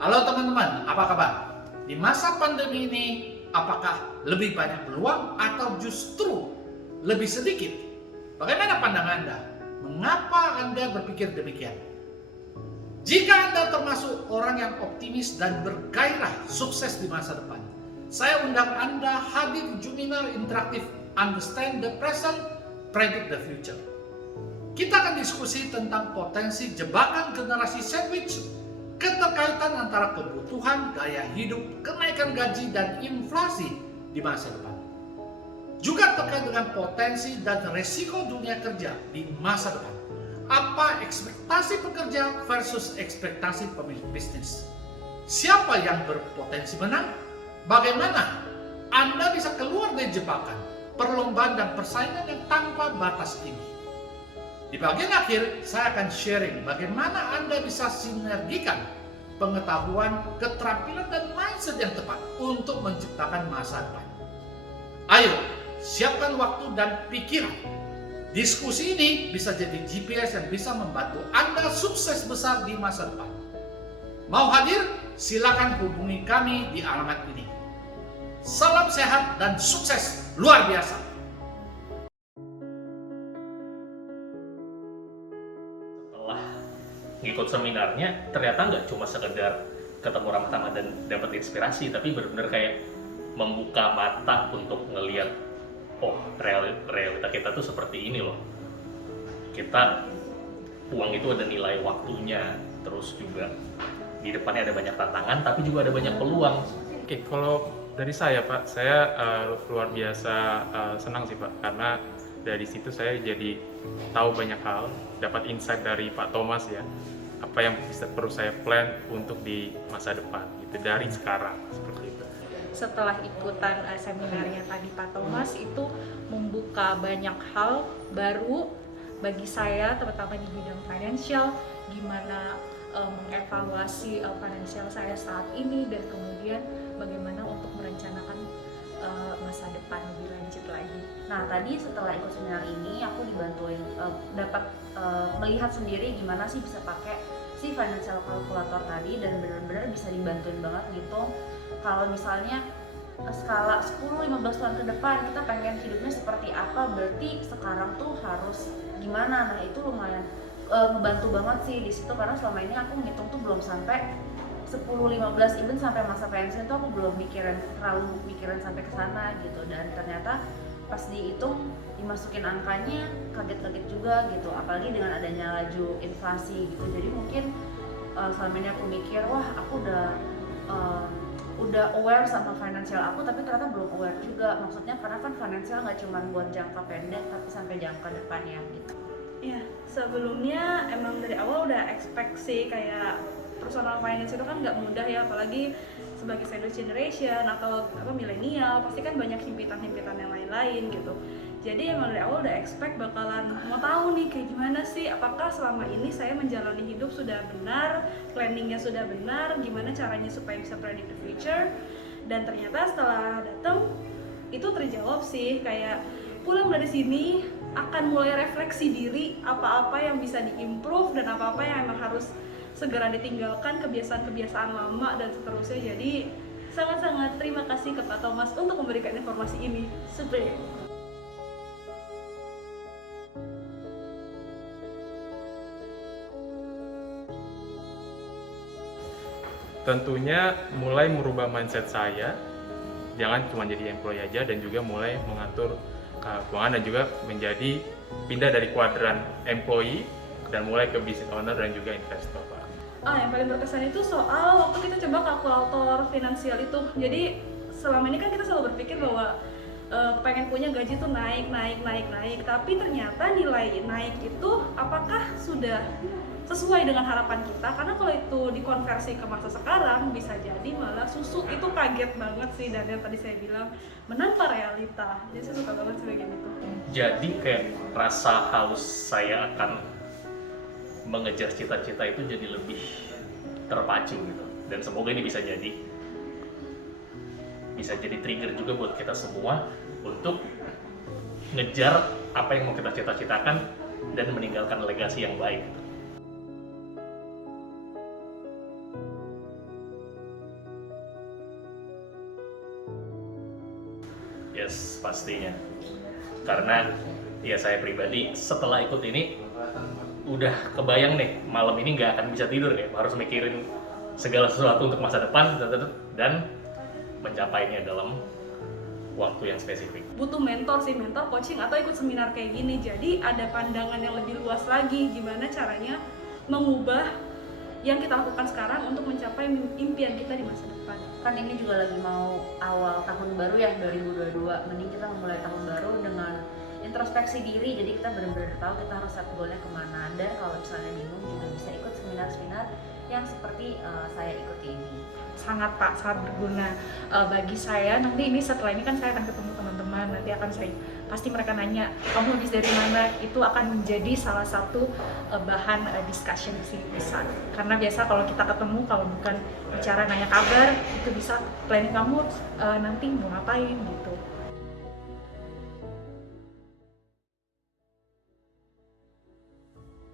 Halo teman-teman, apa kabar? Di masa pandemi ini, apakah lebih banyak peluang atau justru lebih sedikit? Bagaimana pandangan Anda? Mengapa Anda berpikir demikian? Jika Anda termasuk orang yang optimis dan bergairah sukses di masa depan, saya undang Anda hadir di Juminar Interaktif Understand the Present, Predict the Future. Kita akan diskusi tentang potensi jebakan generasi sandwich, keterkaitan antara kebutuhan, gaya hidup, kenaikan gaji, dan inflasi di masa depan. Juga terkait dengan potensi dan resiko dunia kerja di masa depan. Apa ekspektasi pekerja versus ekspektasi pemilik bisnis? Siapa yang berpotensi menang? Bagaimana Anda bisa keluar dari jebakan, perlombaan dan persaingan yang tanpa batas ini? Di bagian akhir, saya akan sharing bagaimana Anda bisa sinergikan pengetahuan, keterampilan, dan mindset yang tepat untuk menciptakan masa depan. Ayo, siapkan waktu dan pikiran. Diskusi ini bisa jadi GPS yang bisa membantu Anda sukses besar di masa depan. Mau hadir? Silakan hubungi kami di alamat ini. Salam sehat dan sukses luar biasa. Ngikut seminarnya ternyata nggak cuma sekedar ketemu ramah-tamah dan dapat inspirasi, tapi benar-benar kayak membuka mata untuk ngelihat, oh realita kita tuh seperti ini loh. Kita, uang itu ada nilai waktunya, terus juga di depannya ada banyak tantangan, tapi juga ada banyak peluang. Oke, kalau dari saya Pak, saya luar biasa senang sih Pak, karena dari situ saya jadi tahu banyak hal, dapat insight dari Pak Thomas ya, apa yang perlu saya plan untuk di masa depan, gitu, dari sekarang, seperti itu. Setelah ikutan seminarnya tadi Pak Thomas, itu membuka banyak hal baru bagi saya, terutama di bidang financial, gimana mengevaluasi financial saya saat ini, dan kemudian bagaimana untuk merencanakan masa depan lebih lanjut lagi. Nah, tadi setelah ikut seminar ini aku dibantuin dapat melihat sendiri gimana sih bisa pakai si financial calculator tadi, dan benar-benar bisa dibantuin banget gitu. Kalau misalnya skala 10-15 tahun ke depan kita pengen hidupnya seperti apa, berarti sekarang tuh harus gimana. Nah, itu lumayan ngebantu banget sih di situ, karena selama ini aku ngitung tuh belum sampai 10-15, even sampai masa pensiun tuh aku belum terlalu mikirin sampai ke sana gitu. Dan ternyata pas dihitung, dimasukin angkanya, kaget-kaget juga gitu, apalagi dengan adanya laju inflasi gitu. Jadi mungkin selama ini aku mikir, wah aku udah aware sama financial aku, tapi ternyata belum aware juga. Maksudnya karena kan financial nggak cuma buat jangka pendek, tapi sampai jangka depannya gitu. Iya, sebelumnya emang dari awal udah expect sih, kayak personal finance itu kan nggak mudah ya, apalagi sebagai sandwich generation atau milenial, pasti kan banyak himpitan-himpitan yang lain-lain gitu. Jadi emang dari awal udah expect bakalan mau tahu nih kayak gimana sih, apakah selama ini saya menjalani hidup sudah benar, planningnya sudah benar, gimana caranya supaya bisa predict the future. Dan ternyata setelah datang itu terjawab sih, kayak pulang dari sini akan mulai refleksi diri, apa-apa yang bisa diimprove dan apa-apa yang emang harus segera ditinggalkan, kebiasaan-kebiasaan lama dan seterusnya. Jadi sangat-sangat terima kasih ke Pak Thomas untuk memberikan informasi ini. Super. Tentunya mulai merubah mindset saya, jangan cuma jadi employee aja, dan juga mulai mengatur keuangan, dan juga menjadi pindah dari kuadran employee dan mulai ke business owner dan juga investor Pak. Yang paling berkesan itu soal waktu kita coba kalkulator finansial itu. Jadi selama ini kan kita selalu berpikir bahwa pengen punya gaji tuh naik, tapi ternyata nilai naik itu apakah sudah sesuai dengan harapan kita? Karena kalau itu dikonversi ke masa sekarang, bisa jadi malah susu itu kaget banget sih, dan yang tadi saya bilang menantang realita. Jadi saya suka banget sih bagian itu. Jadi kayak rasa haus saya akan mengejar cita-cita itu jadi lebih terpacu gitu. Dan semoga ini bisa jadi trigger juga buat kita semua untuk ngejar apa yang mau kita cita-citakan dan meninggalkan legasi yang baik gitu. Yes, pastinya. Karena ya saya pribadi setelah ikut ini udah kebayang nih malam ini nggak akan bisa tidur ya, harus mikirin segala sesuatu untuk masa depan dan mencapainya dalam waktu yang spesifik. Butuh mentor sih, mentor, coaching, atau ikut seminar kayak gini. Jadi ada pandangan yang lebih luas lagi gimana caranya mengubah yang kita lakukan sekarang untuk mencapai impian kita di masa depan. Kan ini juga lagi mau awal tahun baru ya, 2022. Mending kita memulai tahun baru dengan introspeksi diri, jadi kita benar-benar tahu kita harus set goalnya kemana. Dan kalau misalnya bingung juga bisa ikut seminar-seminar yang seperti saya ikuti ini. Sangat Pak, sangat berguna bagi saya. Nanti ini setelah ini kan saya akan ketemu teman-teman, nanti akan saya pasti mereka nanya kamu habis dari mana, itu akan menjadi salah satu bahan discussion sih bisa. Karena biasa kalau kita ketemu, kalau bukan bicara nanya kabar, itu bisa planning kamu nanti mau ngapain gitu.